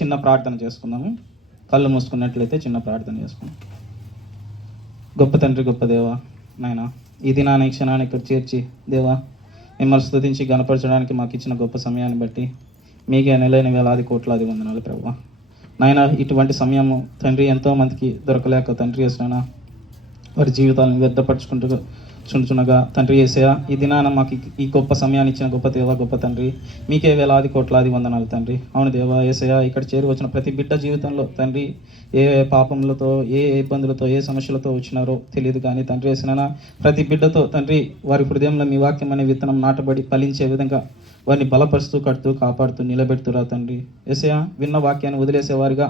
చిన్న ప్రార్థన చేసుకుందాము. కళ్ళు మూసుకున్నట్లయితే చిన్న ప్రార్థన చేసుకుందాం. గొప్ప తండ్రి, గొప్ప దేవా, నాయన ఈ దినాన్ని ఈ క్షణాన్ని ఇక్కడ చేర్చి దేవా మిమ్మల్ని స్తుతించి గణపరచడానికి మాకు ఇచ్చిన గొప్ప సమయాన్ని బట్టి మీకే నెలైన వేలాది కోట్లాది వందనాలు ప్రభువా. నాయన ఇటువంటి సమయము తండ్రి ఎంతోమందికి దొరకలేక తండ్రి యేసయ్యా వారి జీవితాలను వ్యర్థపరచుకుంటూ చుంచునగా తండ్రి యేసయ్యా ఈ దినాన మాకు ఈ గొప్ప సమయాన్ని ఇచ్చిన గొప్ప దేవ, గొప్ప తండ్రి మీకే వేలాది కోట్లాది వందనాలు తండ్రి. అవును దేవా యేసయ్యా, ఇక్కడ చేరి వచ్చిన ప్రతి బిడ్డ జీవితంలో తండ్రి ఏ పాపములతో, ఏ ఇబ్బందులతో, ఏ సమస్యలతో వచ్చినారో తెలియదు కానీ తండ్రి యేసయ్యా ప్రతి బిడ్డతో తండ్రి వారి హృదయంలో మీ వాక్యం అనే విత్తనం నాటబడి ఫలించే విధంగా వారిని బలపరుస్తూ, కడుతూ, కాపాడుతూ, నిలబెడుతురా తండ్రి యేసయ్యా. విన్న వాక్యాన్ని వదిలేసేవారిగా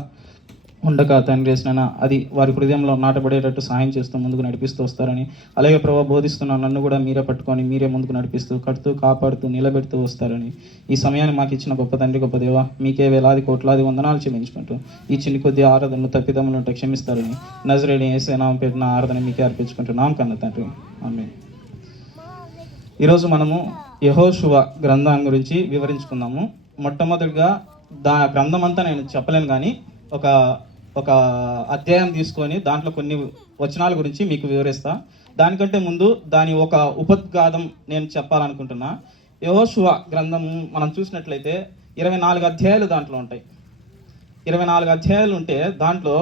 ఉండక తండ్రి యేసయ్యా అది వారి హృదయంలో నాటబడేటట్టు సహాయం చేస్తూ ముందుకు నడిపిస్తూ వస్తారని, అలాగే ప్రభావ బోధిస్తున్న నన్ను కూడా మీరే పట్టుకొని మీరే ముందుకు నడిపిస్తూ, కడుతూ, కాపాడుతూ, నిలబెడుతూ వస్తారని ఈ సమయాన్ని మాకు ఇచ్చిన గొప్ప తండ్రి, గొప్ప దేవ మీకే వేలాది కోట్లాది వందనాలు చెల్లించుకుంటూ ఈ చిన్ని కొద్ది ఆరాధనలు తప్పిదములు ఉంటే క్షమిస్తారని నజరేయుడైన యేసయ్య నామం పేరున ఆరాధన మీకే అర్పించుకుంటున్నాం కన్న తండ్రి, ఆమేన్. ఈరోజు మనము యెహోషువ గ్రంథం గురించి వివరించుకుందాము. మొట్టమొదటిగా గ్రంథం అంతా నేను చెప్పలేను కానీ ఒక అధ్యాయం తీసుకొని దాంట్లో కొన్ని వచనాల గురించి మీకు వివరిస్తా. దానికంటే ముందు దాని ఒక ఉపద్ఘాతం నేను చెప్పాలనుకుంటున్నా. యెహోషువ గ్రంథం మనం చూసినట్లయితే 24 అధ్యాయాలు దాంట్లో ఉంటాయి. 24 అధ్యాయాలు ఉంటే దాంట్లో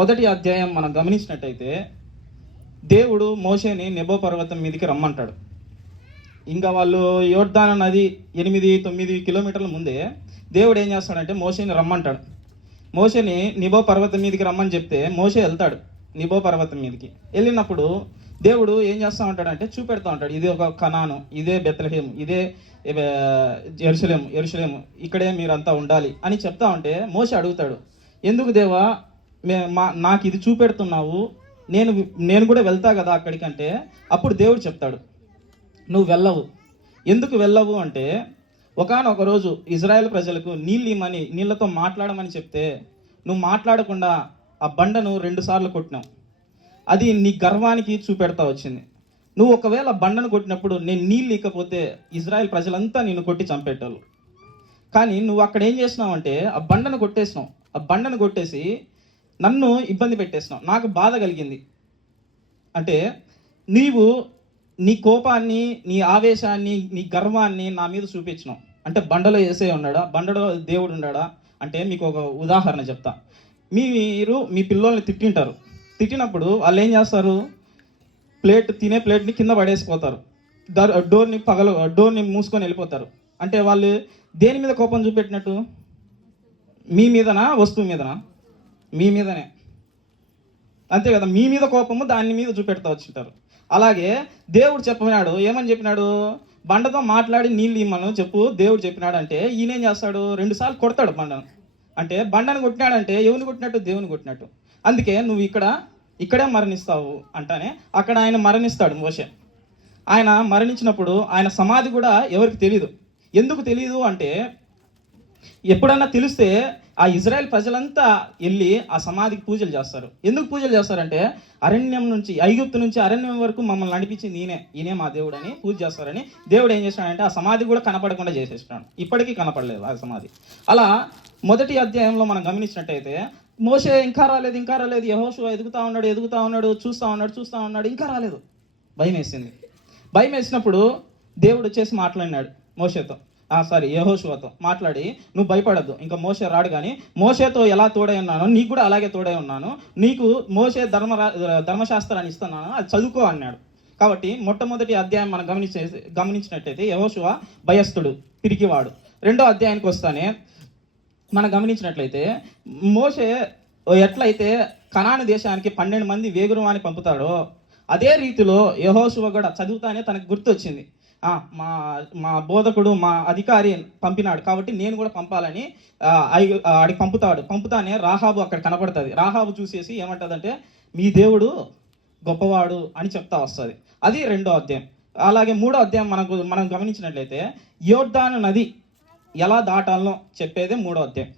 మొదటి అధ్యాయం మనం గమనించినట్టయితే దేవుడు మోషేని నెబో పర్వతం మీదకి రమ్మంటాడు. ఇంకా వాళ్ళు యోర్దాను నది 8-9 కిలోమీటర్ల ముందే దేవుడు ఏం చేస్తాడంటే మోషేని రమ్మంటాడు. మోషేని నిబో పర్వతం మీదకి రమ్మని చెప్తే మోషే వెళ్తాడు నిబో పర్వతం మీదకి. వెళ్ళినప్పుడు దేవుడు ఏం చేస్తూ ఉంటాడంటే చూపెడతా ఉంటాడు, ఇదే ఒక కనాను, ఇదే బెత్లెహేము, ఇదే యెరూషలేము, ఇక్కడే మీరంతా ఉండాలి అని చెప్తా ఉంటే మోషే అడుగుతాడు, ఎందుకు దేవా నాకు ఇది చూపెడుతున్నావు, నేను కూడా వెళ్తా కదా అక్కడికంటే. అప్పుడు దేవుడు చెప్తాడు, నువ్వు వెళ్ళవు. ఎందుకు వెళ్ళవు అంటే ఒకానొక రోజు ఇజ్రాయెల్ ప్రజలకు నీళ్ళతో మాట్లాడమని చెప్తే నువ్వు మాట్లాడకుండా ఆ బండను 2 సార్లు కొట్టినావు. అది నీ గర్వానికి చూపెడతా వచ్చింది. నువ్వు ఒకవేళ బండను కొట్టినప్పుడు నేను నీళ్ళు ఇకపోతే ఇజ్రాయెల్ ప్రజలంతా నిన్ను కొట్టి చంపేటోళ్ళు. కానీ నువ్వు అక్కడ ఏం చేసినావు అంటే ఆ బండను కొట్టేసినావు. ఆ బండను కొట్టేసి నన్ను ఇబ్బంది పెట్టేసినావు. నాకు బాధ కలిగింది. అంటే నీవు నీ కోపాన్ని, నీ ఆవేశాన్ని, నీ గర్వాన్ని నా మీద చూపించినావు. అంటే బండలో యేసయ్య ఉన్నాడా, బండలో దేవుడు ఉన్నాడా అంటే మీకు ఒక ఉదాహరణ చెప్తా. మీరు మీ పిల్లల్ని తిట్టింటారు. తిట్టినప్పుడు వాళ్ళు ఏం చేస్తారు, తినే ప్లేట్ని కింద పడేసిపోతారు, డోర్ని మూసుకొని వెళ్ళిపోతారు. అంటే వాళ్ళు దేని మీద కోపం చూపెట్టినట్టు? మీ మీదనా, వస్తువు మీదనా? మీ మీదనే, అంతే కదా. మీ మీద కోపము దాని మీద చూపెడతా వచ్చింటారు. అలాగే దేవుడు చెప్పినాడు, ఏమని చెప్పినాడు, బండతో మాట్లాడి నీళ్ళు ఇమ్మను చెప్పు దేవుడు చెప్పినాడు. అంటే ఈయన ఏం చేస్తాడు, 2 సార్లు కొడతాడు బండను. అంటే బండను కొట్టినాడంటే ఎవరిని కొట్టినట్టు? దేవుని కొట్టినట్టు. అందుకే నువ్వు ఇక్కడే మరణిస్తావు అంటానే అక్కడ ఆయన మరణిస్తాడు మోషే. ఆయన మరణించినప్పుడు ఆయన సమాధి కూడా ఎవరికి తెలియదు. ఎందుకు తెలియదు అంటే ఎప్పుడన్నా తెలిస్తే ఆ ఇజ్రాయెల్ ప్రజలంతా వెళ్ళి ఆ సమాధికి పూజలు చేస్తారు. ఎందుకు పూజలు చేస్తారంటే ఐగుప్తు నుంచి అరణ్యం వరకు మమ్మల్ని నడిపించింది ఈయనే మా దేవుడు అని పూజ చేస్తారని. దేవుడు ఏం చేస్తాడంటే ఆ సమాధి కూడా కనపడకుండా చేసేస్తున్నాడు. ఇప్పటికీ కనపడలేదు ఆ సమాధి. అలా మొదటి అధ్యాయంలో మనం గమనించినట్టయితే మోషే ఇంకా రాలేదు. యెహోషువ ఎదుగుతా ఉన్నాడు, చూస్తా ఉన్నాడు, ఇంకా రాలేదు. భయం వేసింది. భయం వేసినప్పుడు దేవుడు వచ్చేసి మాట్లాడినాడు యెహోషువతో మాట్లాడి, నువ్వు భయపడద్దు, ఇంకా మోషే రాడు, కానీ మోషేతో ఎలా తోడై ఉన్నానో నీకు కూడా అలాగే తోడై ఉన్నాను, నీకు మోషే ధర్మశాస్త్రాన్ని ఇస్తున్నాను, అది చదువుకో అన్నాడు. కాబట్టి మొట్టమొదటి అధ్యాయం మనం గమనించినట్టయితే యెహోషువ భయస్థుడు, పిరికివాడు. 2వ అధ్యాయానికి వస్తానే మనం గమనించినట్లయితే మోషే ఎట్లయితే కనాను దేశానికి 12 మంది వేగురువాని పంపుతాడో అదే రీతిలో యెహోషువ కూడా చదువుతానే తనకు గుర్తొచ్చింది, మా బోధకుడు, మా అధికారి పంపినాడు కాబట్టి నేను కూడా పంపాలని ఆడికి పంపుతానే రాహాబు అక్కడ కనపడుతుంది. రాహాబు చూసేసి ఏమంటుందంటే మీ దేవుడు గొప్పవాడు అని చెప్తా వస్తుంది. అది 2వ అధ్యాయం. అలాగే 3వ అధ్యాయం మనం గమనించినట్లయితే యోర్దాను నది ఎలా దాటాలనో చెప్పేదే 3వ అధ్యాయం.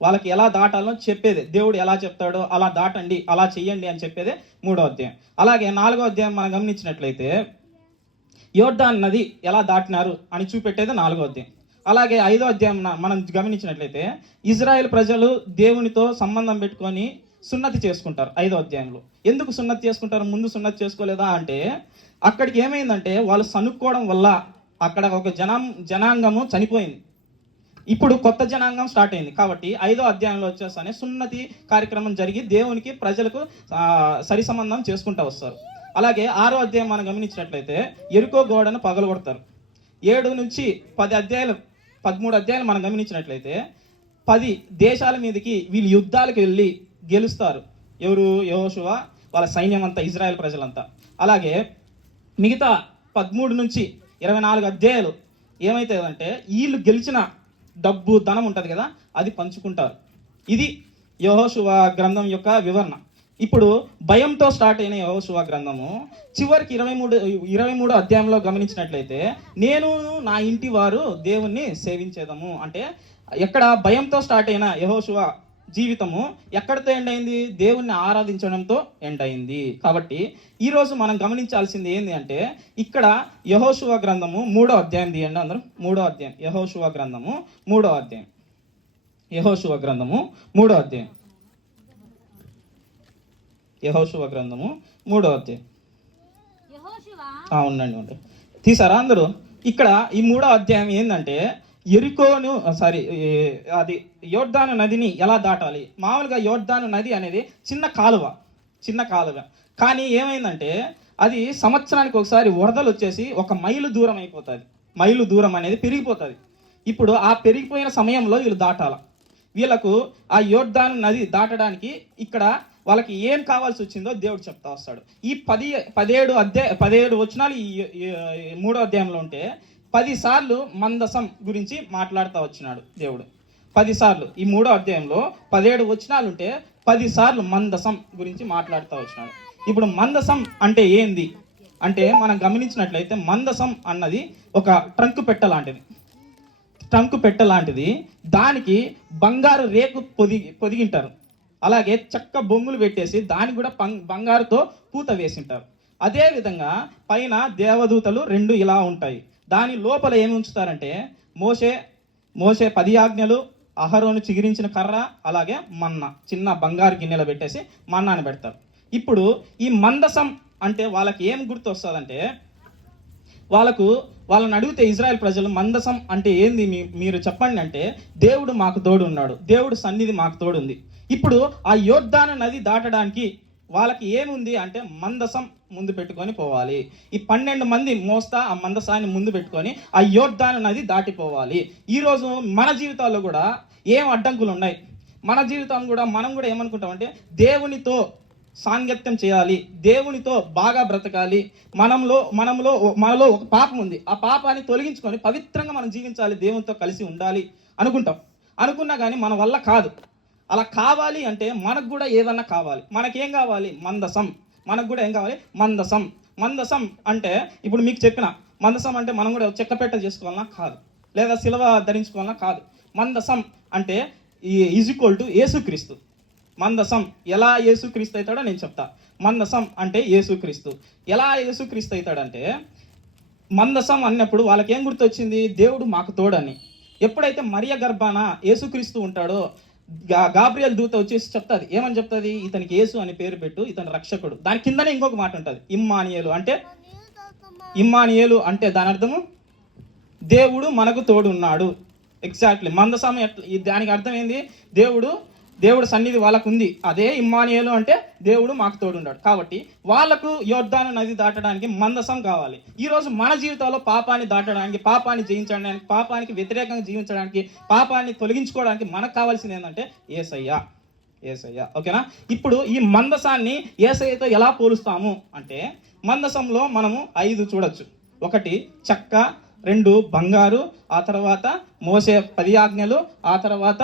వాళ్ళకి ఎలా దాటాలో చెప్పేది, దేవుడు ఎలా చెప్తాడో అలా దాటండి, అలా చెయ్యండి అని చెప్పేదే 3వ అధ్యాయం. అలాగే 4వ అధ్యాయం మనం గమనించినట్లయితే యోర్దాను నది ఎలా దాటినారు అని చూపెట్టేది 4వ అధ్యాయం. అలాగే 5వ అధ్యాయం మనం గమనించినట్లయితే ఇజ్రాయెల్ ప్రజలు దేవునితో సంబంధం పెట్టుకొని సున్నతి చేసుకుంటారు 5వ అధ్యాయంలో. ఎందుకు సున్నతి చేసుకుంటారు? ముందు సున్నతి చేసుకోలేదా అంటే అక్కడికి ఏమైందంటే వాళ్ళు సనుక్కోవడం వల్ల అక్కడ ఒక జనాంగము చనిపోయింది. ఇప్పుడు కొత్త జనాంగం స్టార్ట్ అయింది. కాబట్టి 5వ అధ్యాయంలో వచ్చేస్తానే సున్నతి కార్యక్రమం జరిగి దేవునికి ప్రజలకు సరి సంబంధం చేసుకుంటూ వస్తారు. అలాగే 6వ అధ్యాయం మనం గమనించినట్లయితే ఎరుకో గోడను పగలగొడతారు. 7 నుంచి 10 అధ్యాయాలు 13 అధ్యాయాలు మనం గమనించినట్లయితే 10 దేశాల మీదకి వీళ్ళు యుద్ధాలకు వెళ్ళి గెలుస్తారు. ఎవరు? యెహోషువ, వాళ్ళ సైన్యం అంతా, ఇజ్రాయెల్ ప్రజలంతా. అలాగే మిగతా 13 నుంచి 24 అధ్యాయాలు ఏమైతుందంటే వీళ్ళు గెలిచిన డబ్బు ధనం ఉంటుంది కదా, అది పంచుకుంటారు. ఇది యెహోషువ గ్రంథం యొక్క వివరణ. ఇప్పుడు భయంతో స్టార్ట్ అయిన యెహోషువ గ్రంథము చివరికి 23 అధ్యాయంలో గమనించినట్లయితే నేను నా ఇంటి వారు దేవుణ్ణి సేవించేదము అంటే ఎక్కడ భయంతో స్టార్ట్ అయిన యెహోషువ జీవితము ఎక్కడితో ఎండ్ అయింది? దేవుణ్ణి ఆరాధించడంతో ఎండ్ అయింది. కాబట్టి ఈరోజు మనం గమనించాల్సింది ఏంటి అంటే ఇక్కడ యెహోషువ గ్రంథము 3వ అధ్యాయం తీయండి అందరూ. 3వ అధ్యాయం యెహోషువ గ్రంథము 3వ అధ్యాయం. యెహోషువ గ్రంథము 3వ అధ్యాయం. యెహోషువ గ్రంథము 3వ అధ్యాయం. ఉండండి తీసారా అందరూ? ఇక్కడ ఈ 3వ అధ్యాయం ఏంటంటే ఎరికోను అది యోర్దాను నదిని ఎలా దాటాలి. మామూలుగా యోర్దాను నది అనేది చిన్న కాలువ. కానీ ఏమైందంటే అది సంవత్సరానికి ఒకసారి వరదలు వచ్చేసి 1 మైలు దూరం అయిపోతుంది. మైలు దూరం అనేది పెరిగిపోతుంది. ఇప్పుడు ఆ పెరిగిపోయిన సమయంలో వీళ్ళు దాటాల. వీళ్ళకు ఆ యోర్దాను నది దాటడానికి ఇక్కడ వాళ్ళకి ఏం కావాల్సి వచ్చిందో దేవుడు చెప్తా వస్తాడు. ఈ 17 వచనాలు ఈ 3వ అధ్యాయంలో ఉంటే 10 సార్లు మందసం గురించి మాట్లాడుతూ వచ్చినాడు దేవుడు. 10 సార్లు ఈ 3వ అధ్యాయంలో 17 వచనాలు ఉంటే 10 సార్లు మందసం గురించి మాట్లాడుతూ వచ్చినాడు. ఇప్పుడు మందసం అంటే ఏంది అంటే మనం గమనించినట్లయితే మందసం అన్నది ఒక ట్రంక్ పెట్ట లాంటిది. దానికి బంగారు రేకు పొదిగింటారు. అలాగే చెక్క బొంగులు పెట్టేసి దానికి కూడా బంగారుతో పూత వేసింటారు. అదే విధంగా పైన దేవదూతలు 2 ఇలా ఉంటాయి. దాని లోపల ఏమి ఉంచుతారంటే మోషే 10 ఆజ్ఞలు, అహరోను చిగిరించిన కర్ర, అలాగే మన్నా చిన్న బంగారు గిన్నెలో పెట్టేసి మన్నాని పెడతారు. ఇప్పుడు ఈ మందసం అంటే వాళ్ళకి ఏం గుర్తు వస్తుందంటే వాళ్ళని అడిగితే ఇజ్రాయెల్ ప్రజలు మందసం అంటే ఏంది మీరు చెప్పండి అంటే దేవుడు మాకు తోడు ఉన్నాడు, దేవుడు సన్నిధి మాకు తోడు ఉంది. ఇప్పుడు ఆ యోర్దాను నది దాటడానికి వాళ్ళకి ఏముంది అంటే మందసం ముందు పెట్టుకొని పోవాలి. ఈ 12 మంది మోస్తా ఆ మందసాన్ని ముందు పెట్టుకొని ఆ యోర్దాను నది దాటిపోవాలి. ఈరోజు మన జీవితాల్లో కూడా ఏం అడ్డంకులు ఉన్నాయి? మన జీవితం కూడా మనం కూడా ఏమనుకుంటామంటే దేవునితో సాంగత్యం చేయాలి, దేవునితో బాగా బ్రతకాలి, మనలో ఒక పాపం ఉంది, ఆ పాపాన్ని తొలగించుకొని పవిత్రంగా మనం జీవించాలి, దేవునితో కలిసి ఉండాలి అనుకున్నా కానీ మన వల్ల కాదు. అలా కావాలి అంటే మనకు కూడా ఏదన్నా కావాలి. మనకేం కావాలి? మందసం. మనకు కూడా ఏం కావాలి? మందసం అంటే ఇప్పుడు మీకు చెప్పిన మందసం అంటే మనం కూడా చెక్కపెట్ట చేసుకోవాలన్నా కాదు, లేదా సిలువ ధరించుకోవాలన్నా కాదు. మందసం అంటే ఈక్వల్ టు యేసుక్రీస్తు. మందసం ఎలా యేసుక్రీస్తు అవుతాడో నేను చెప్తా. మందసం అంటే యేసుక్రీస్తు. ఎలా యేసుక్రీస్తు అవుతాడంటే మందసం అన్నప్పుడు వాళ్ళకి ఏం గుర్తొచ్చింది? దేవుడు మాకు తోడని. ఎప్పుడైతే మరియ గర్భాన యేసుక్రీస్తు ఉంటాడో గాబ్రియల్ దూత వచ్చేసి చెప్తుంది. ఏమని చెప్తుంది? ఇతనికి యేసు అని పేరు పెట్టు, ఇతని రక్షకుడు. దాని కిందనే ఇంకొక మాట ఉంటుంది, ఇమ్మానియేలు అంటే దాని అర్థము దేవుడు మనకు తోడు ఉన్నాడు. ఎగ్జాక్ట్లీ మందసం దానికి అర్థం ఏంది? దేవుడు సన్నిధి వాళ్ళకు ఉంది. అదే ఇమ్మానియేలు అంటే దేవుడు మాకు తోడున్నాడు. కాబట్టి వాళ్ళకు యోర్దాను నది దాటడానికి మందసం కావాలి. ఈరోజు మన జీవితాల్లో పాపాన్ని దాటడానికి, పాపాన్ని జయించడానికి, పాపానికి వ్యతిరేకంగా జీవించడానికి, పాపాన్ని తొలగించుకోవడానికి మనకు కావాల్సింది ఏంటంటే యేసయ్య. ఓకేనా? ఇప్పుడు ఈ మందసాన్ని యేసయ్యతో ఎలా పోలుస్తాము అంటే మందసంలో మనము 5 చూడొచ్చు. 1 చెక్క, 2 బంగారు, ఆ తర్వాత మోసే 10 ఆజ్ఞలు, ఆ తర్వాత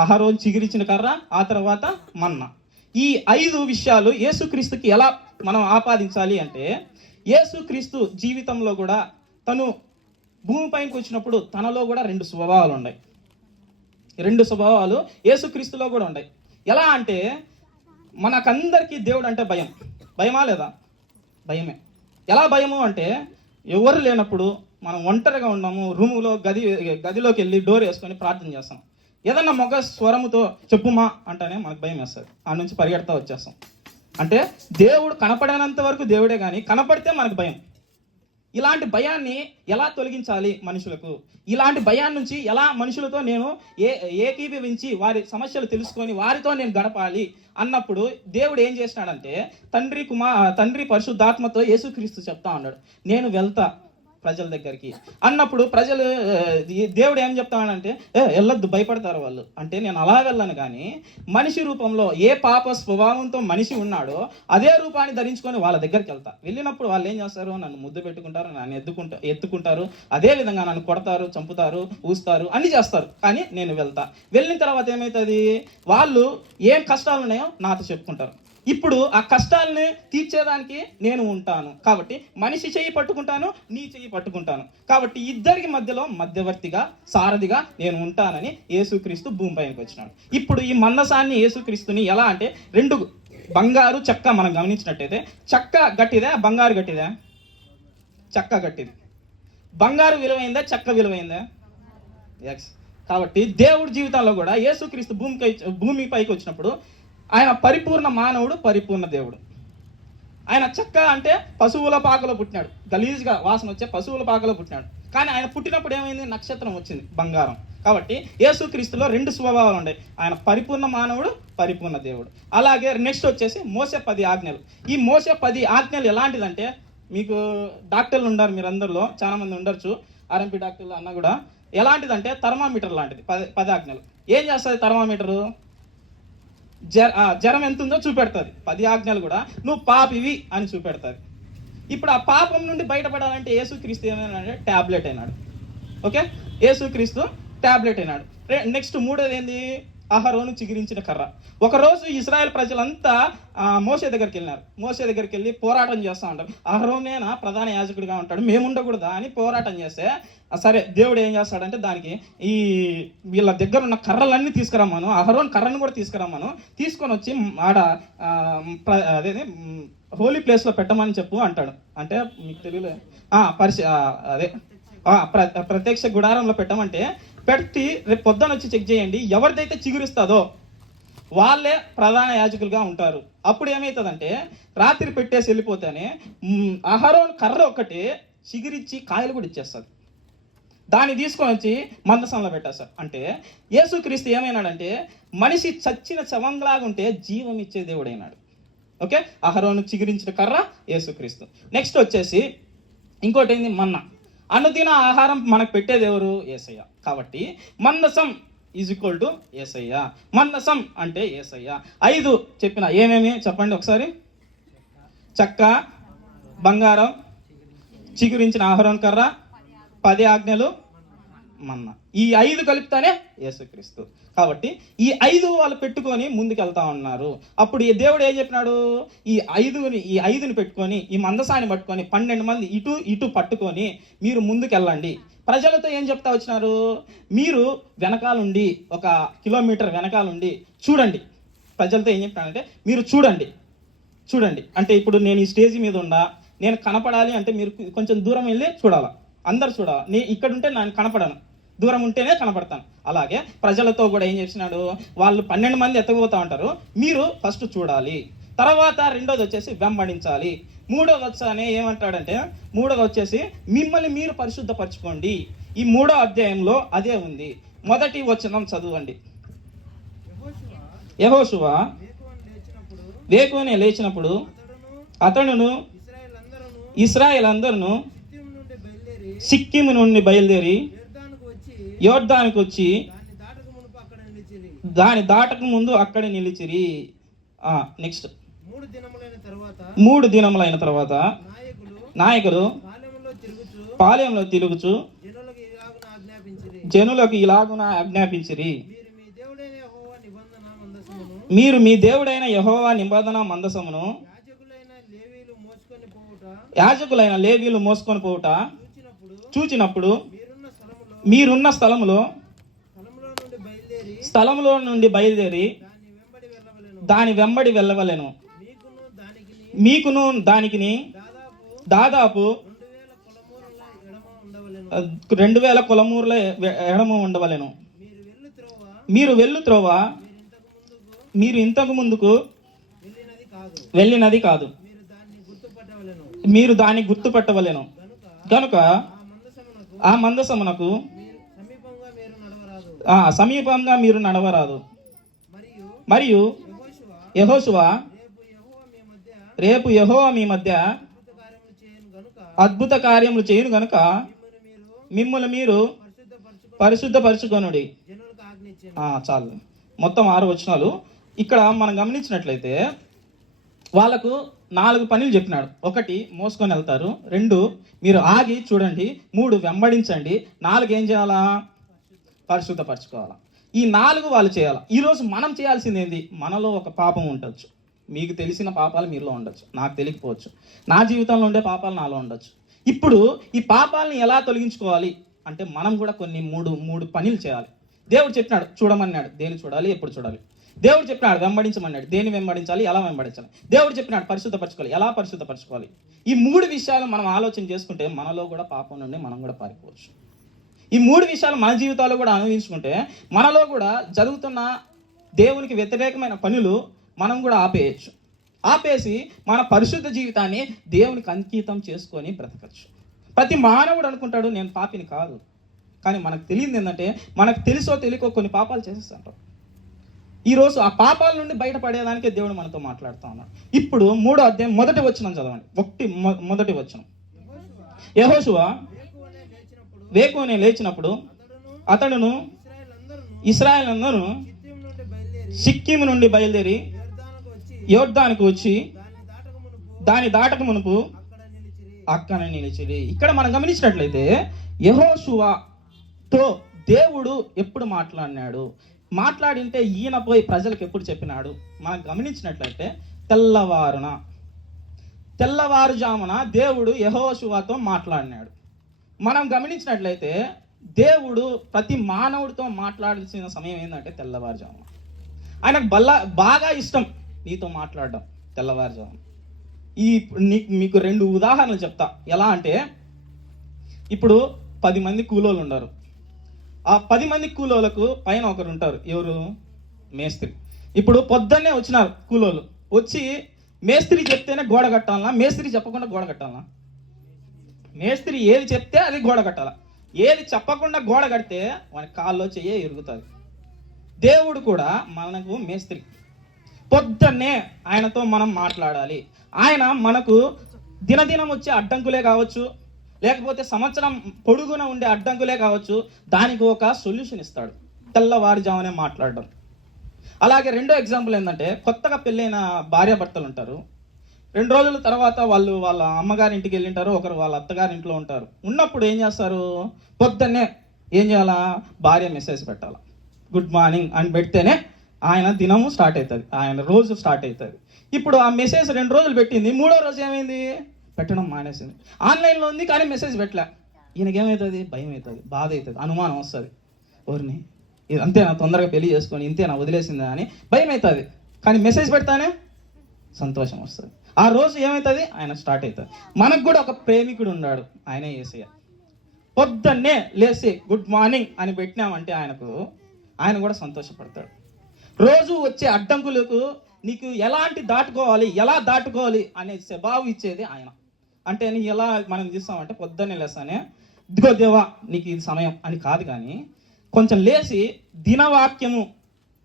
అహరోను చిగిరించిన కర్ర, ఆ తర్వాత మన్నా. ఈ 5 విషయాలు యేసుక్రీస్తుకి ఎలా మనం ఆపాదించాలి అంటే యేసుక్రీస్తు జీవితంలో కూడా తను భూమిపైకి వచ్చినప్పుడు తనలో కూడా 2 స్వభావాలు ఉన్నాయి. 2 స్వభావాలు యేసుక్రీస్తులో కూడా ఉన్నాయి. ఎలా అంటే మనకందరికీ దేవుడు అంటే భయమా లేదా? భయమే. ఎలా భయము అంటే ఎవరు లేనప్పుడు మనం ఒంటరిగా ఉన్నాము, రూములో గదిలోకి వెళ్ళి డోర్ వేసుకొని ప్రార్థన చేస్తాం. ఏదన్నా మొగ స్వరముతో చెప్పుమా అంటేనే మనకు భయం వేస్తుంది, ఆ నుంచి పరిగెడతా వచ్చేస్తాం. అంటే దేవుడు కనపడనంత వరకు దేవుడే, కానీ కనపడితే మనకు భయం. ఇలాంటి భయాన్ని ఎలా తొలగించాలి మనుషులకు? ఇలాంటి భయాన్ని నుంచి ఎలా మనుషులతో నేను ఏకీభవించి వారి సమస్యలు తెలుసుకొని వారితో నేను గడపాలి అన్నప్పుడు దేవుడు ఏం చేసినాడంటే తండ్రి పరిశుద్ధాత్మతో యేసుక్రీస్తు చెప్తా ఉన్నాడు, నేను వెళ్తా ప్రజల దగ్గరికి అన్నప్పుడు ప్రజలు దేవుడు ఏం చెప్తానంటే వెళ్ళొద్దు, భయపడతారు వాళ్ళు. అంటే నేను అలా వెళ్ళను, కానీ మనిషి రూపంలో ఏ పాప స్వభావంతో మనిషి ఉన్నాడో అదే రూపాన్ని ధరించుకొని వాళ్ళ దగ్గరికి వెళ్తా. వెళ్ళినప్పుడు వాళ్ళు ఏం చేస్తారు? నన్ను ముద్దు పెట్టుకుంటారు, నన్ను ఎత్తుకుంటారు, అదే విధంగా నన్ను కొడతారు, చంపుతారు, ఊస్తారు, అన్ని చేస్తారు. కానీ నేను వెళ్తా. వెళ్ళిన తర్వాత ఏమవుతుంది? వాళ్ళు ఏం కష్టాలు ఉన్నాయో నాతో చెప్పుకుంటారు. ఇప్పుడు ఆ కష్టాలని తీర్చేదానికి నేను ఉంటాను. కాబట్టి మనిషి చెయ్యి పట్టుకుంటాను, నీ చెయ్యి పట్టుకుంటాను. కాబట్టి ఇద్దరికి మధ్యలో మధ్యవర్తిగా, సారథిగా నేను ఉంటానని యేసుక్రీస్తు భూమి పైనకి వచ్చినాడు. ఇప్పుడు ఈ మందసాన్ని యేసుక్రీస్తుని ఎలా అంటే, రెండు బంగారు చెక్క మనం గమనించినట్టయితే, చెక్క గట్టిదా బంగారు గట్టిదా? చెక్క గట్టిది. బంగారు విలువైందా చెక్క విలువైందా? ఎస్. కాబట్టి దేవుడి జీవితంలో కూడా యేసుక్రీస్తు భూమి పైకి వచ్చినప్పుడు ఆయన పరిపూర్ణ మానవుడు, పరిపూర్ణ దేవుడు. ఆయన చెక్క అంటే పశువుల పాకలో పుట్టినాడు, గలీజ్గా వాసన వచ్చే పశువుల పాకలో పుట్టినాడు. కానీ ఆయన పుట్టినప్పుడు ఏమైంది? నక్షత్రం వచ్చింది, బంగారం. కాబట్టి యేసుక్రీస్తులో రెండు స్వభావాలు ఉన్నాయి, ఆయన పరిపూర్ణ మానవుడు, పరిపూర్ణ దేవుడు. అలాగే నెక్స్ట్ వచ్చేసి మోసే 10 ఆజ్ఞలు. ఈ మోసే 10 ఆజ్ఞలు ఎలాంటిదంటే, మీకు డాక్టర్లు ఉన్నారు, మీరు అందరిలో చాలా మంది ఉండొచ్చు, ఆర్ఎంపీ డాక్టర్లు అన్న కూడా. ఎలాంటిదంటే థర్మామీటర్ లాంటిది 10 ఆజ్ఞలు. ఏం చేస్తుంది థర్మామీటరు? జ్వరం ఎంత ఉందో చూపెడుతుంది. 10 ఆజ్ఞలు కూడా నువ్వు పాపివి అని చూపెడుతుంది. ఇప్పుడు ఆ పాపం నుండి బయటపడాలంటే యేసుక్రీస్తు ఏమైనాడంటే ట్యాబ్లెట్ అయినాడు. ఓకే, యేసుక్రీస్తు ట్యాబ్లెట్ అయినాడు. నెక్స్ట్ మూడోది ఏంది? అహరోను చిగురించిన కర్ర. ఒకరోజు ఇశ్రాయేల్ ప్రజలంతా మోసే దగ్గరికి వెళ్ళినారు. మోసే దగ్గరికి వెళ్ళి పోరాటం చేస్తూ ఉంటారు. అహరోనేనా ప్రధాన యాజకుడిగా ఉంటాడు, మేము ఉండకూడదా అని పోరాటం చేస్తే, సరే దేవుడు ఏం చేస్తాడంటే దానికి ఈ వీళ్ళ దగ్గర ఉన్న కర్రలన్నీ తీసుకురమ్మను, అహరోన్ కర్రను కూడా తీసుకురమ్మను, తీసుకొని వచ్చి ఆడ అదేది హోలీ ప్లేస్లో పెట్టమని చెప్పు అంటాడు. అంటే మీకు తెలియలే, అదే ప్రత్యక్ష గుడారంలో పెట్టమంటే పెట్టి రేపు పొద్దున వచ్చి చెక్ చేయండి, ఎవరిదైతే చిగురిస్తుందో వాళ్ళే ప్రధాన యాజకులుగా ఉంటారు. అప్పుడు ఏమవుతుందంటే రాత్రి పెట్టేసి వెళ్ళిపోతేనే అహరోన్ కర్ర ఒకటి చిగురిచ్చి కాయలు కూడా ఇచ్చేస్తుంది. దాన్ని తీసుకొని వచ్చి మందసంలో పెట్టేస్తారు. అంటే యేసుక్రీస్తు ఏమైనాడంటే మనిషి చచ్చిన శవంలాగా ఉంటే జీవం ఇచ్చే దేవుడు అయినాడు. ఓకే, అహరోను చిగురించిన కర్ర యేసుక్రీస్తు. నెక్స్ట్ వచ్చేసి ఇంకోటి ఏంది? మన్నా. అనుదిన ఆహారం మనకు పెట్టేది ఎవరు? యేసయ్య. కాబట్టి మందసం ఈజ్ ఈక్వల్ టు యేసయ్య. మందసం అంటే యేసయ్య. 5 చెప్పిన ఏమేమి చెప్పండి ఒకసారి? చెక్క, బంగారం, చిగురించిన అహరోను కర్ర, 10 ఆజ్ఞలు, మన్నా. ఈ 5 కలిపితేనే యేసుక్రీస్తు. కాబట్టి ఈ 5 వాళ్ళు పెట్టుకొని ముందుకు వెళ్తా ఉన్నారు. అప్పుడు ఈ దేవుడు ఏం చెప్పినాడు? ఈ 5ని పెట్టుకొని, ఈ మందసాన్ని పట్టుకొని 12 మంది ఇటు పట్టుకొని మీరు ముందుకు వెళ్ళండి. ప్రజలతో ఏం చెప్తా వచ్చినారు? మీరు వెనకాలండి, 1 కిలోమీటర్ వెనకాలండి చూడండి. ప్రజలతో ఏం చెప్పినాడంటే మీరు చూడండి. అంటే ఇప్పుడు నేను ఈ స్టేజ్ మీద ఉండా, నేను కనపడాలి అంటే మీరు కొంచెం దూరం వెళ్ళి చూడాలా, అందరు చూడాలి. నేను ఇక్కడ ఉంటే నేను కనపడను, దూరం ఉంటేనే కనపడతాను. అలాగే ప్రజలతో కూడా ఏం చేసినాడు? వాళ్ళు 12 మంది ఎత్తకపోతా ఉంటారు, మీరు ఫస్ట్ చూడాలి. తర్వాత రెండోది వచ్చేసి వెంబడించాలి. మూడోది వచ్చానే ఏమంటాడంటే, మూడోది వచ్చేసి మిమ్మల్ని మీరు పరిశుద్ధపరచుకోండి. ఈ 3వ అధ్యాయంలో అదే ఉంది. మొదటి వచనం చదవండి. యెహోషువ వేకువనే లేచినప్పుడు అతడును ఇశ్రాయేల్ అందరూ సిక్కిం నుండి బయలుదేరి యోర్దానికి వచ్చి దాని దాటక ముందు అక్కడే నిలిచిరి. నెక్స్ట్ 3 దినములైన తర్వాత నాయకులు పాలెంలో తిరుగుచు జనులకు ఇలాగున ఆజ్ఞాపించిరి, మీరు మీ దేవుడైన యెహోవా నిబంధన మందసమును యాజకులైన లేవీలు మోసుకొని పోవుట చూచినప్పుడు మీరున్న స్థలములో నుండి బయలుదేరి దాని వెంబడి వెళ్ళవలెను. మీకును దానికి దాదాపు 2000 కొలమూరుల ఎడమ ఉండవలెను. మీరు వెళ్ళు త్రోవ మీరు ఇంతకు ముందుకు వెళ్ళినది కాదు, మీరు దాన్ని గుర్తుపట్టవలెను. కనుక ఆ మందసమునకు సమీపంగా మీరు నడవరాదు. మరియు యెహోషువ రేపు యెహోవా మీ మధ్య అద్భుత కార్యములు చేయను గనుక మిమ్మల్ని మీరు పరిశుద్ధపరచుకొనుడి. చాలు, మొత్తం 6 వచనాలు. ఇక్కడ మనం గమనించినట్లయితే వాళ్ళకు 4 పనులు చెప్పినాడు. 1 మోసుకొని వెళ్తారు, 2 మీరు ఆగి చూడండి, 3 వెంబడించండి, 4 ఏం చేయాలా? పరిశుద్ధపరచుకోవాలా. ఈ 4 వాళ్ళు చేయాలి. ఈరోజు మనం చేయాల్సింది ఏంది? మనలో ఒక పాపం ఉండొచ్చు. మీకు తెలిసిన పాపాలు మీలో ఉండొచ్చు, నాకు తెలియకపోవచ్చు. నా జీవితంలో ఉండే పాపాలు నాలో ఉండొచ్చు. ఇప్పుడు ఈ పాపాలని ఎలా తొలగించుకోవాలి అంటే మనం కూడా కొన్ని మూడు పనులు చేయాలి. దేవుడు చెప్పినాడు చూడమన్నాడు, దేని చూడాలి, ఎప్పుడు చూడాలి. దేవుడు చెప్పినాడు వెంబడించమన్నాడు, దేని వెంబడించాలి, ఎలా వెంబడించాలి. దేవుడు చెప్పినాడు పరిశుద్ధపరచుకోవాలి, ఎలా పరిశుద్ధపరచుకోవాలి. ఈ 3 విషయాలు మనం ఆలోచన చేసుకుంటే మనలో కూడా పాపం నుండి మనం కూడా పారిపోవచ్చు. ఈ 3 విషయాలు మన జీవితాల్లో కూడా అనుభవించుకుంటే మనలో కూడా జరుగుతున్న దేవునికి వ్యతిరేకమైన పనులు మనం కూడా ఆపేయచ్చు. ఆపేసి మన పరిశుద్ధ జీవితాన్ని దేవునికి అంకితం చేసుకొని బ్రతకచ్చు. ప్రతి మానవుడు అనుకుంటాడు నేను పాపిని కాదు, కానీ మనకు తెలియదు ఏంటంటే మనకు తెలుసో తెలియకో కొన్ని పాపాలు చేసేస్తుంటాం. ఈరోజు ఆ పాపాల నుండి బయటపడేదానికే దేవుడు మనతో మాట్లాడుతూ ఉన్నాడు. ఇప్పుడు 3వ అధ్యాయం 1వ వచనం చదవండి. మొదటి వచనం. యెహోషువ వేకువనే లేచినప్పుడు అతడును ఇశ్రాయేలందరూ సిక్కిము నుండి బయలుదేరి యోర్దానుకు వచ్చి దాని దాటక మునుపు అక్కడ నిలిచిరి. ఇక్కడ మనం గమనించినట్లయితే యెహోషువతో దేవుడు ఎప్పుడు మాట్లాడినాడు? మాట్లాడింటే ఈయన పోయి ప్రజలకు ఎప్పుడు చెప్పినాడు? మనం గమనించినట్లయితే తెల్లవారుజామున దేవుడు యెహోషువతో మాట్లాడినాడు. మనం గమనించినట్లయితే దేవుడు ప్రతి మానవుడితో మాట్లాడాల్సిన సమయం ఏంటంటే తెల్లవారుజామున. ఆయనకు బాగా ఇష్టం నీతో మాట్లాడడం తెల్లవారుజామున. మీకు 2 ఉదాహరణలు చెప్తా. ఎలా అంటే ఇప్పుడు 10 మంది కూలోళ్ళు ఉన్నారు. ఆ 10 మంది కూలోళ్ళకు పైన ఒకరు ఉంటారు. ఎవరు? మేస్త్రి. ఇప్పుడు పొద్దున్నే వచ్చినారు కూలోళ్ళు. వచ్చి మేస్త్రి చెప్తేనే గోడ కట్టాలనా, మేస్త్రి చెప్పకుండా గోడ కట్టాలనా? మేస్త్రి ఏది చెప్తే అది గోడ కట్టాల. ఏది చెప్పకుండా గోడ కడితే వాని కాల్లో చెయ్యే ఇరుగుతుంది. దేవుడు కూడా మనకు మేస్త్రి. పొద్దున్నే ఆయనతో మనం మాట్లాడాలి. ఆయన మనకు దినదినం వచ్చే అడ్డంకులే కావచ్చు, లేకపోతే సంవత్సరం పొడుగున ఉండే అడ్డంకులే కావచ్చు, దానికి ఒక సొల్యూషన్ ఇస్తాడు. తెల్లవారుజామునే మాట్లాడడం. అలాగే 2వ ఎగ్జాంపుల్ ఏంటంటే కొత్తగా పెళ్ళైన భార్యాభర్తలు ఉంటారు. 2 రోజుల తర్వాత వాళ్ళు వాళ్ళ అమ్మగారి ఇంటికి వెళ్ళింటారు, ఒకరు వాళ్ళ అత్తగారి ఇంట్లో ఉంటారు. ఉన్నప్పుడు ఏం చేస్తారు? పొద్దున్నే ఏం చేయాలా? భార్య మెసేజ్ పెట్టాలి, గుడ్ మార్నింగ్ అని పెడితేనే ఆయన దినము స్టార్ట్ అవుతుంది, ఆయన రోజు స్టార్ట్ అవుతుంది. ఇప్పుడు ఆ మెసేజ్ 2 రోజులు పెట్టింది, 3వ రోజు ఏమైంది? పెట్టడం మానేసింది. ఆన్లైన్లో ఉంది కానీ మెసేజ్ పెట్టలే. ఈయనకేమవుతుంది? భయం అవుతుంది, బాధ అవుతుంది, అనుమానం వస్తుంది. ఎవరిని ఇది అంతేనా, తొందరగా పెళ్లి చేసుకొని ఇంతేనా వదిలేసిందా అని భయం అవుతుంది. కానీ మెసేజ్ పెడతానే సంతోషం వస్తుంది. ఆ రోజు ఏమవుతుంది? ఆయన స్టార్ట్ అవుతుంది. మనకు కూడా ఒక ప్రేమికుడు ఉన్నాడు, ఆయనే యేసయ్య. పొద్దున్నే లేచి గుడ్ మార్నింగ్ అని పెట్టినామంటే ఆయన కూడా సంతోషపడతాడు. రోజు వచ్చే అడ్డంకులకు నీకు ఎలా దాటుకోవాలి అనే స్వభావం ఇచ్చేది ఆయన. అంటే నీ ఎలా మనం చూస్తామంటే పొద్దున్నే లేస్తానే ఇదిగో దేవా నీకు ఇది సమయం అని కాదు, కానీ కొంచెం లేచి దినవాక్యము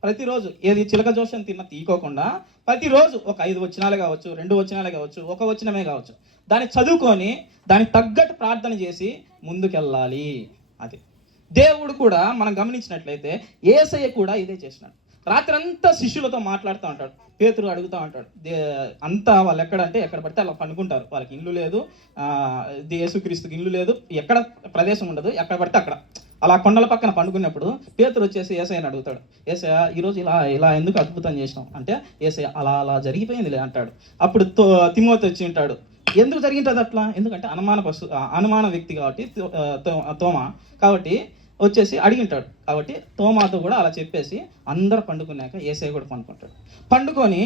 ప్రతిరోజు ఏది చిలక జోషం తీకోకుండా ప్రతిరోజు ఒక 5 వచనాలే కావచ్చు, 2 వచనాలే కావచ్చు, 1 వచనమే కావచ్చు, దాన్ని చదువుకొని దానికి తగ్గట్టు ప్రార్థన చేసి ముందుకెళ్ళాలి. అది దేవుడు కూడా మనం గమనించినట్లయితే యేసయ్య కూడా ఇదే చేసినాడు. రాత్రంతా శిష్యులతో మాట్లాడుతూ ఉంటాడు. పేతురు అడుగుతూ ఉంటాడు, అంతా వాళ్ళు ఎక్కడ పడితే అలా పండుకుంటారు, వాళ్ళకి ఇల్లు లేదు, యేసుక్రీస్తుకి ఇల్లు లేదు, ఎక్కడ ప్రదేశం ఉండదు, ఎక్కడ పడితే అక్కడ అలా కొండల పక్కన పండుకున్నప్పుడు పేతురు వచ్చేసి యేసయ్యని అడుగుతాడు, యేసయ్య ఈరోజు ఇలా ఎందుకు అద్భుతం చేసినాం అంటే, యేసయ్య అలా జరిగిపోయిందిలే అంటాడు. అప్పుడు తిమోతి వచ్చి ఉంటాడు, ఎందుకు జరిగింటుంది అట్లా? ఎందుకంటే అనుమాన వ్యక్తి కాబట్టి తోమా కాబట్టి వచ్చేసి అడిగింటాడు. కాబట్టి తోమాతో కూడా అలా చెప్పేసి అందరూ పండుకున్నాక యేసయ్య కూడా పండుకుంటాడు. పండుకొని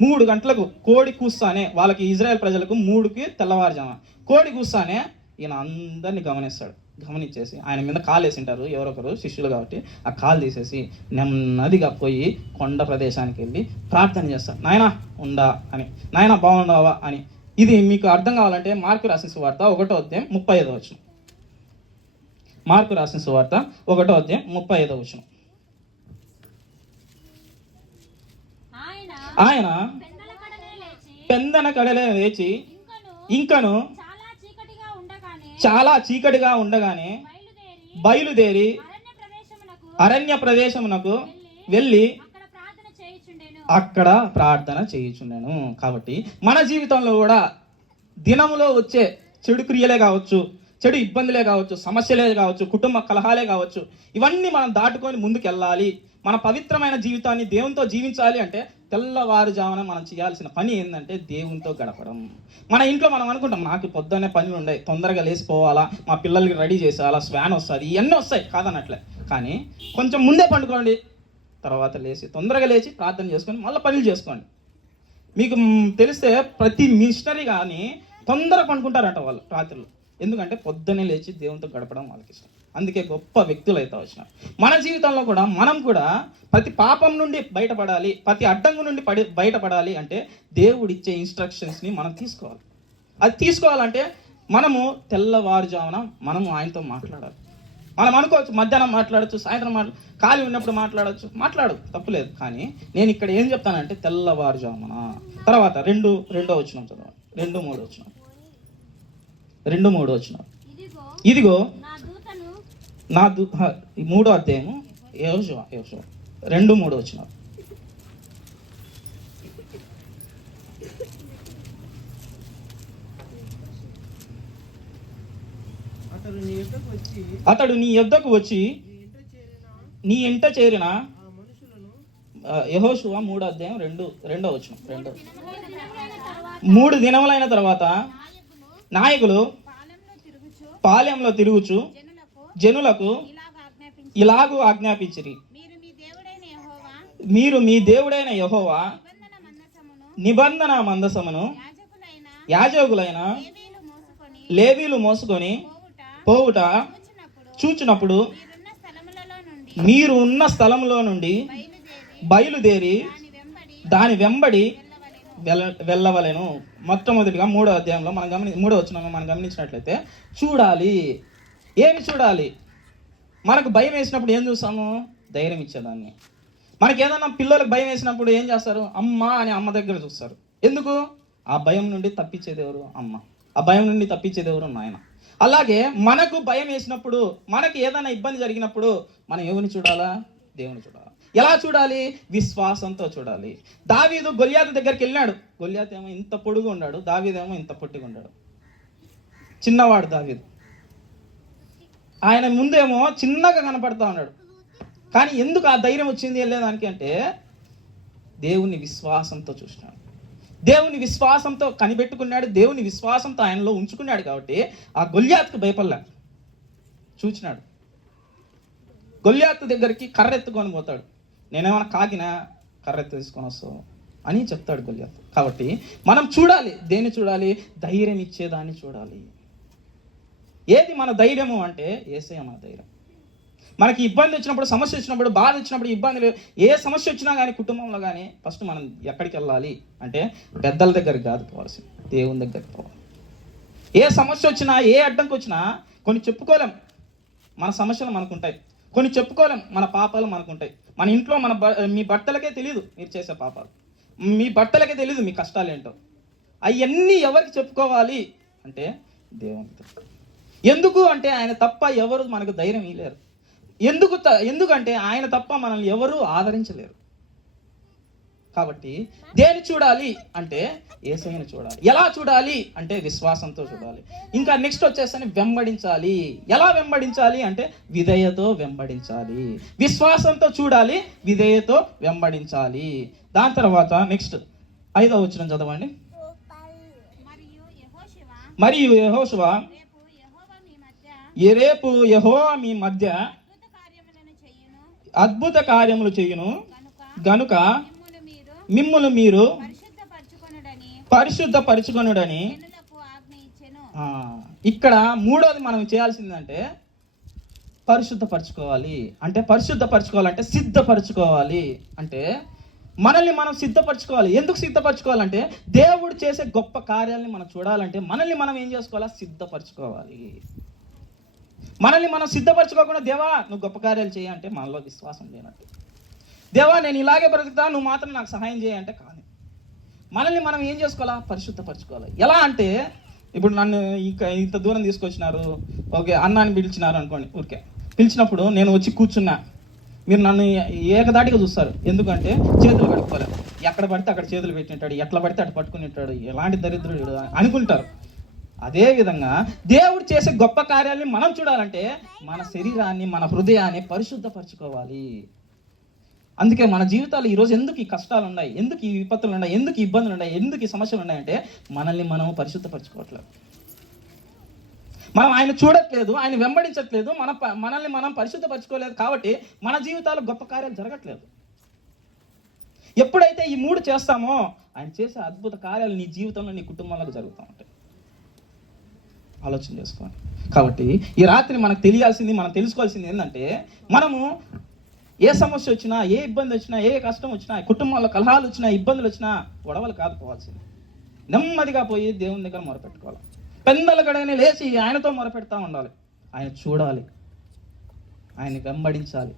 3 గంటలకు కోడి కూస్తానే, వాళ్ళకి ఇజ్రాయెల్ ప్రజలకు 3కి తెల్లవారుజామ కోడి కూస్తానే ఈయన అందరినీ గమనిస్తాడు. గమనించేసి ఆయన మీద కాలు వేసింటారు ఎవరొకరు శిష్యులు కాబట్టి, ఆ కాలు తీసేసి నెమ్మదిగా పోయి కొండ ప్రదేశానికి వెళ్ళి ప్రార్థన చేస్తారు. నాయనా ఉండా అని, నాయనా బాగుండవా అని. ఇది మీకు అర్థం కావాలంటే మార్కు రాసిన సువార్త 1:35. మార్కు రాసిన సువార్త 1:35. ఆయన పెందన కడలే లేచి ఇంకను చాలా చీకటిగా ఉండగానే బయలుదేరి అరణ్య ప్రదేశమునకు వెళ్ళి అక్కడ ప్రార్థన చేయుచుండెను. కాబట్టి మన జీవితంలో కూడా దినములో వచ్చే చెడు క్రియలే కావచ్చు, చెడు ఇబ్బందులే కావచ్చు, సమస్యలే కావచ్చు, కుటుంబ కలహాలే కావచ్చు, ఇవన్నీ మనం దాటుకొని ముందుకెళ్ళాలి. మన పవిత్రమైన జీవితాన్ని దేవునితో జీవించాలి అంటే తెల్లవారుజామున మనం చేయాల్సిన పని ఏంటంటే దేవునితో గడపడం. మన ఇంట్లో మనం అనుకుంటాం, నాకు పొద్దున్నే పనులు ఉన్నాయి, తొందరగా లేచిపోవాలా, మా పిల్లలకి రెడీ చేసేయాలా, స్వాన్ వస్తుంది, ఇవన్నీ వస్తాయి కాదన్నట్లే. కానీ కొంచెం ముందే పండుకోండి, తర్వాత తొందరగా లేచి ప్రార్థన చేసుకొని మళ్ళీ పనులు చేసుకోండి. మీకు తెలిస్తే ప్రతి మిషనరీ కానీ తొందరగా పండుకుంటారంట వాళ్ళు రాత్రులు. ఎందుకంటే పొద్దున్నే లేచి దేవునితో గడపడం వాళ్ళకి ఇష్టం. అందుకే గొప్ప వ్యక్తులు అయితే వచ్చినారు. మన జీవితంలో కూడా మనం కూడా ప్రతి పాపం నుండి బయటపడాలి, ప్రతి అడ్డంకు నుండి బయటపడాలి అంటే దేవుడిచ్చే ఇన్స్ట్రక్షన్స్ని మనం తీసుకోవాలి. అది తీసుకోవాలంటే మనము తెల్లవారుజామున మనము ఆయనతో మాట్లాడాలి. మనం అనుకోవచ్చు మధ్యాహ్నం మాట్లాడచ్చు, సాయంత్రం ఖాళీ ఉన్నప్పుడు మాట్లాడు తప్పులేదు. కానీ నేను ఇక్కడ ఏం చెప్తానంటే తెల్లవారుజామున. తర్వాత రెండో వచనం చదవండి, 2-3 వచనం. 2-3 వచనం. ఇదిగో నా 3వ అధ్యాయము యెహోషువ 2-3 వచనం. అతడు నీ యొద్దకు వచ్చి నీ ఇంట చేరిన యెహోషువ 3:2 వచనం. 3 దినములైన తర్వాత నాయకులు పాలెంలో తిరుగుచు జనులకు ఇలాగూ ఆజ్ఞాపించిరి, మీరు మీ దేవుడైన యెహోవా నిబంధన మందసమును యాజకులైన లేవీలు మోసుకొని పోవుట చూచినప్పుడు మీరు ఉన్న స్థలంలో నుండి బయలుదేరి దాని వెంబడి వెళ్ళవలెను. మొట్టమొదటిగా 3వ అధ్యాయంలో 3వ వచనంలో మనం గమనించినట్లయితే చూడాలి. ఏమి చూడాలి? మనకు భయం వేసినప్పుడు ఏం చూస్తాము? ధైర్యం ఇచ్చేదాన్ని. మనకి ఏదన్నా పిల్లలకు భయం వేసినప్పుడు ఏం చేస్తారు? అమ్మ అని అమ్మ దగ్గర చూస్తారు. ఎందుకు? ఆ భయం నుండి తప్పించేది ఎవరు? అమ్మ. ఆ భయం నుండి తప్పించేది ఎవరు? నాయన. అలాగే మనకు భయం వేసినప్పుడు, మనకి ఏదైనా ఇబ్బంది జరిగినప్పుడు మనం ఎవరిని చూడాలా? దేవుని చూడాలి. ఎలా చూడాలి? విశ్వాసంతో చూడాలి. దావీదు గొల్యాతు దగ్గరికి వెళ్ళాడు. గొల్యాతు ఏమో ఇంత పొడుగు ఉన్నాడు, దావీదేమో ఇంత పొట్టిగా ఉన్నాడు. చిన్నవాడు దావీదు. ఆయన ముందేమో చిన్నగా కనపడతా ఉన్నాడు. కానీ ఎందుకు ఆ ధైర్యం వచ్చింది వెళ్ళేదానికి అంటే దేవుని విశ్వాసంతో చూసినాడు, దేవుని విశ్వాసంతో కనిపెట్టుకున్నాడు, దేవుని విశ్వాసంతో ఆయనలో ఉంచుకున్నాడు. కాబట్టి ఆ గొల్యాతుకు భయపడలే. చూచినాడు. గొల్యాతు దగ్గరికి కర్ర ఎత్తుకొని పోతాడు. నేనేమన్నా కాకినా కర్ర తీసుకొని వస్తావు అని చెప్తాడు గొల్యాతు. కాబట్టి మనం చూడాలి. దేన్ని చూడాలి? ధైర్యం ఇచ్చేదాన్ని చూడాలి. ఏది మన ధైర్యము అంటే యేసయ్య మన ధైర్యం. మనకి ఇబ్బంది వచ్చినప్పుడు, సమస్య వచ్చినప్పుడు, బాధ వచ్చినప్పుడు, ఇబ్బంది ఏ సమస్య వచ్చినా కానీ కుటుంబంలో కానీ ఫస్ట్ మనం ఎక్కడికి వెళ్ళాలి అంటే పెద్దల దగ్గరికి కాదు పోవాల్సింది, దేవుని దగ్గరికి పోవాలి. ఏ సమస్య వచ్చినా, ఏ అడ్డంకి వచ్చినా కొన్ని చెప్పుకోలేం. మన సమస్యలు మనకుంటాయి. కొన్ని చెప్పుకోలేం. మన పాపాలు మనకుంటాయి. మన ఇంట్లో మీ భర్తలకే తెలియదు మీరు చేసే పాపాలు, మీ భర్తలకే తెలియదు మీ కష్టాలు ఏంటో. అవన్నీ ఎవరికి చెప్పుకోవాలి అంటే దేవునితో. ఎందుకు అంటే ఆయన తప్ప ఎవరు మనకు ధైర్యం ఇవ్వలేరు. ఎందుకంటే ఆయన తప్ప మనల్ని ఎవరు ఆదరించలేరు. కాబట్టి దేని చూడాలి అంటే యేసయ్యను చూడాలి. ఎలా చూడాలి అంటే విశ్వాసంతో చూడాలి. ఇంకా నెక్స్ట్ వచ్చేసరి వెంబడించాలి. ఎలా వెంబడించాలి అంటే విధేయతో వెంబడించాలి. విశ్వాసంతో చూడాలి, విధేయతో వెంబడించాలి. దాని తర్వాత నెక్స్ట్ 5వ వచనం చదవండి. మరియు యెహోషువ రేపు యెహోవా మీ మధ్య అద్భుత కార్యములు చేయును గనుక మిమ్ములు మీరు పరిశుద్ధపరచుకొనుడని. ఇక్కడ 3వది మనం చేయాల్సిందంటే పరిశుద్ధపరచుకోవాలి. అంటే పరిశుద్ధపరచుకోవాలంటే సిద్ధపరచుకోవాలి. అంటే మనల్ని మనం సిద్ధపరచుకోవాలి. ఎందుకు సిద్ధపరచుకోవాలంటే దేవుడు చేసే గొప్ప కార్యాలని మనం చూడాలంటే మనల్ని మనం ఏం చేసుకోవాలా? సిద్ధపరచుకోవాలి. మనల్ని మనం సిద్ధపరచుకోకుండా దేవా నువ్వు గొప్ప కార్యాలు చేయి అంటే మనలో విశ్వాసం లేనట్టు. దేవా నేను ఇలాగే బ్రతుకుతా, నువ్వు మాత్రం నాకు సహాయం చేయి అంటే కాదు. మనల్ని మనం ఏం చేసుకోవాలా? పరిశుద్ధపరచుకోవాలి. ఎలా అంటే ఇప్పుడు నన్ను ఇంత దూరం తీసుకొచ్చినారు, ఓకే అన్నాన్ని పిలిచినారు అనుకోండి, ఊరికే పిలిచినప్పుడు నేను వచ్చి కూర్చున్నా, మీరు నన్ను ఏకదాటిగా చూస్తారు. ఎందుకంటే చేతులు కడుక్కోలేదు, ఎక్కడ పడితే అక్కడ చేతులు పెట్టింటాడు, ఎట్లా పడితే అటు పట్టుకుని ఉంటాడు, ఎలాంటి దరిద్రుడు అనుకుంటారు. అదేవిధంగా దేవుడు చేసే గొప్ప కార్యాలని మనం చూడాలంటే మన శరీరాన్ని, మన హృదయాన్ని పరిశుద్ధపరచుకోవాలి. అందుకే మన జీవితాలు ఈరోజు ఎందుకు ఈ కష్టాలు ఉన్నాయి, ఎందుకు ఈ విపత్తులు ఉన్నాయి, ఎందుకు ఇబ్బందులు ఉన్నాయి, ఎందుకు ఈ సమస్యలు ఉన్నాయంటే మనల్ని మనం పరిశుద్ధపరచుకోవట్లేదు. మనం ఆయన చూడట్లేదు, ఆయన వెంబడించట్లేదు, మనల్ని మనం పరిశుద్ధపరచుకోలేదు. కాబట్టి మన జీవితాలు గొప్ప కార్యాలు జరగట్లేదు. ఎప్పుడైతే ఈ 3 చేస్తామో ఆయన చేసే అద్భుత కార్యాలు నీ జీవితంలో, నీ కుటుంబంలో జరుగుతూ ఉంటాయి. ఆలోచన చేసుకోండి. కాబట్టి ఈ రాత్రి మనకు తెలియాల్సింది, మనం తెలుసుకోవాల్సింది ఏంటంటే మనము ఏ సమస్య వచ్చినా, ఏ ఇబ్బంది వచ్చినా, ఏ కష్టం వచ్చినా, కుటుంబంలో కలహాలు వచ్చినా, ఇబ్బందులు వచ్చినా గొడవలు కాదు పోవాల్సింది. నెమ్మదిగా పోయి దేవుని దగ్గర మొరపెట్టుకోవాలి. పెందల గడగనే లేచి ఆయనతో మొరపెడతా ఉండాలి. ఆయన చూడాలి, ఆయన్ని వెంబడించాలి,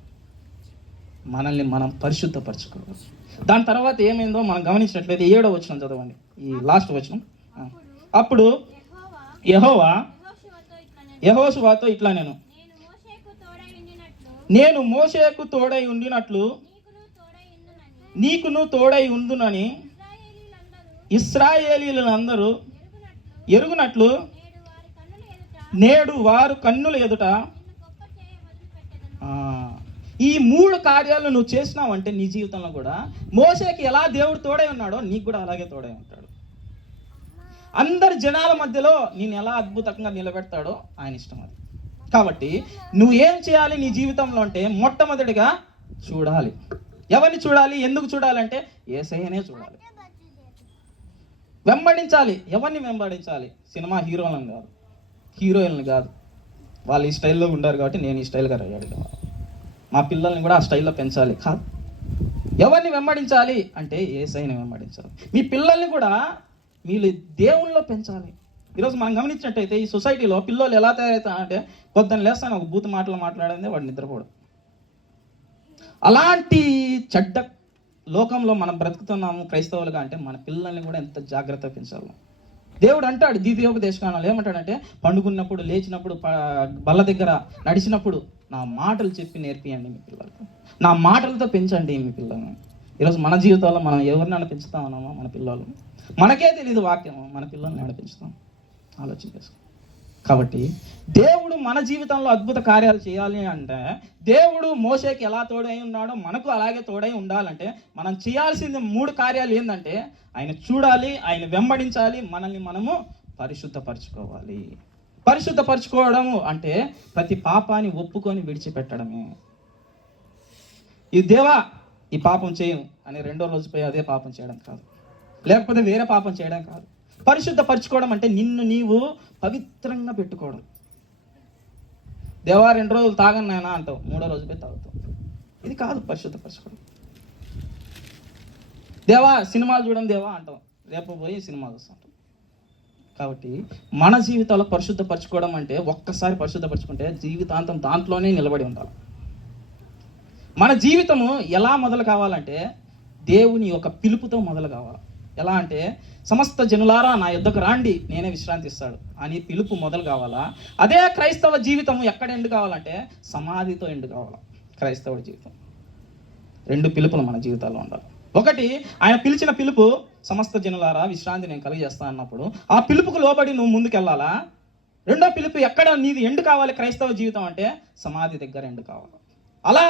మనల్ని మనం పరిశుద్ధపరచుకోవాలి. దాని తర్వాత ఏమైందో మనం గమనించినట్లయితే 7వ వచనం చదవండి, ఈ లాస్ట్ వచనం. అప్పుడు యెహోవా యెహోషువతో ఇట్లా నేను మోషేకు తోడై ఉండినట్లు నీకును తోడై ఉందునని ఇశ్రాయేలీయులందరూ ఎరుగునట్లు నేడు వారు కన్నుల ఎదుట. ఈ 3 కార్యాలు నువ్వు చేసినావంటే నీ జీవితంలో కూడా మోషేకి ఎలా దేవుడు తోడై ఉన్నాడో నీకు కూడా అలాగే తోడై ఉంటాడు. అందరి జనాల మధ్యలో నేను ఎలా అద్భుతంగా నిలబెడతాడో ఆయన ఇష్టం అది. కాబట్టి నువ్వు ఏం చేయాలి నీ జీవితంలో అంటే మొట్టమొదటిగా చూడాలి. ఎవరిని చూడాలి? ఎందుకు చూడాలంటే యేసయ్యనే చూడాలి. వెంబడించాలి. ఎవరిని వెంబడించాలి? సినిమా హీరోలను కాదు, హీరోయిన్లు కాదు. వాళ్ళు ఈ స్టైల్లో ఉంటారు కాబట్టి నేను ఈ స్టైల్గా రెడీ కావాలి, మా పిల్లల్ని కూడా ఆ స్టైల్లో పెంచాలి కాదు. ఎవరిని వెంబడించాలి అంటే యేసయ్యని వెంబడించాలి. మీ పిల్లల్ని కూడా మీరు దేవుళ్ళలో పెంచాలి. ఈరోజు మనం గమనించినట్టయితే ఈ సొసైటీలో పిల్లలు ఎలా తయారవుతారంటే పొద్దున్న లేస్తాను ఒక బూత్ మాటలు మాట్లాడిందే వాడు నిద్రపోడు. అలాంటి చెడ్డ లోకంలో మనం బ్రతుకుతున్నాము క్రైస్తవులుగా. అంటే మన పిల్లల్ని కూడా ఎంత జాగ్రత్తగా పెంచాలి. దేవుడు అంటాడు ద్వితీయోపదేశకాండంలో ఏమంటాడంటే పండుకున్నప్పుడు, లేచినప్పుడు, బల్ల దగ్గర నడిచినప్పుడు నా మాటలు చెప్పి నేర్పియండి మీ పిల్లలకు, నా మాటలతో పెంచండి మీ పిల్లల్ని. ఈరోజు మన జీవితాల్లో మనం ఎవరినైనా పెంచుతా ఉన్నామో మన పిల్లలు, మనకే తెలియదు వాక్యం, మన పిల్లల్ని నడిపించుతాం. ఆలోచన చేసుకో. కాబట్టి దేవుడు మన జీవితంలో అద్భుత కార్యాలు చేయాలి అంటే దేవుడు మోషేకి ఎలా తోడై ఉన్నాడో మనకు అలాగే తోడై ఉండాలంటే మనం చేయాల్సింది 3 కార్యాలు ఏంటంటే ఆయన చూడాలి, ఆయన వెంబడించాలి, మనల్ని మనము పరిశుద్ధపరచుకోవాలి. పరిశుద్ధపరచుకోవడము అంటే ప్రతి పాపాన్ని ఒప్పుకొని విడిచిపెట్టడమే. ఈ దేవా ఈ పాపం చేయను అని 2వ రోజు పోయి అదే పాపం చేయడం కాదు, లేకపోతే వేరే పాపం చేయడం కాదు. పరిశుద్ధపరచుకోవడం అంటే నిన్ను నీవు పవిత్రంగా పెట్టుకోవడం. దేవా 2 రోజులు తాగను నాయనా అంటావు, 3వ రోజు పోయి తాగుతావు. ఇది కాదు పరిశుద్ధపరచుకోవడం. దేవా సినిమాలు చూడండి దేవా అంటావు, రేపు పోయి సినిమాలు చూస్తాం. కాబట్టి మన జీవితాల్లో పరిశుద్ధపరచుకోవడం అంటే ఒక్కసారి పరిశుద్ధపరచుకుంటే జీవితాంతం దాంట్లోనే నిలబడి ఉండాలి. మన జీవితము ఎలా మొదలు కావాలంటే దేవుని యొక్క పిలుపుతో మొదలు కావాలి. ఎలా అంటే సమస్త జనులారా నా యుద్ధకు రాండి నేనే విశ్రాంతి ఇస్తాడు అని పిలుపు మొదలు కావాలా. అదే క్రైస్తవ జీవితం ఎక్కడ ఎండు కావాలంటే సమాధితో ఎండు కావాలా. క్రైస్తవ జీవితం 2 పిలుపులు మన జీవితాల్లో ఉండాలి. ఒకటి ఆయన పిలిచిన పిలుపు సమస్త జనులారా విశ్రాంతి నేను కలిగజేస్తా అన్నప్పుడు ఆ పిలుపుకు లోబడి నువ్వు ముందుకెళ్ళాలా. 2వ పిలుపు ఎక్కడ నీది ఎండు కావాలి క్రైస్తవ జీవితం అంటే సమాధి దగ్గర ఎండు కావాలి. అలా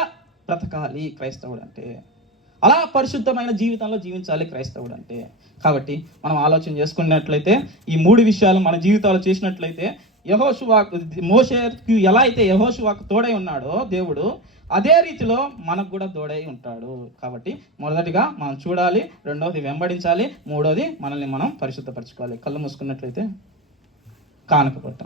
బ్రతకాలి క్రైస్తవుడు అంటే, అలా పరిశుద్ధమైన జీవితంలో జీవించాలి క్రైస్తవుడు అంటే. కాబట్టి మనం ఆలోచన చేసుకున్నట్లయితే ఈ 3 విషయాలు మన జీవితాలు చేసినట్లయితే మోషేకి ఎలా అయితే యెహోషువకు తోడై ఉన్నాడో దేవుడు, అదే రీతిలో మనకు కూడా తోడై ఉంటాడు. కాబట్టి మొదటిగా మనం చూడాలి, 2వది వెంబడించాలి, 3వది మనల్ని మనం పరిశుద్ధపరచుకోవాలి. కళ్ళు మూసుకున్నట్లయితే కానుక పట్ట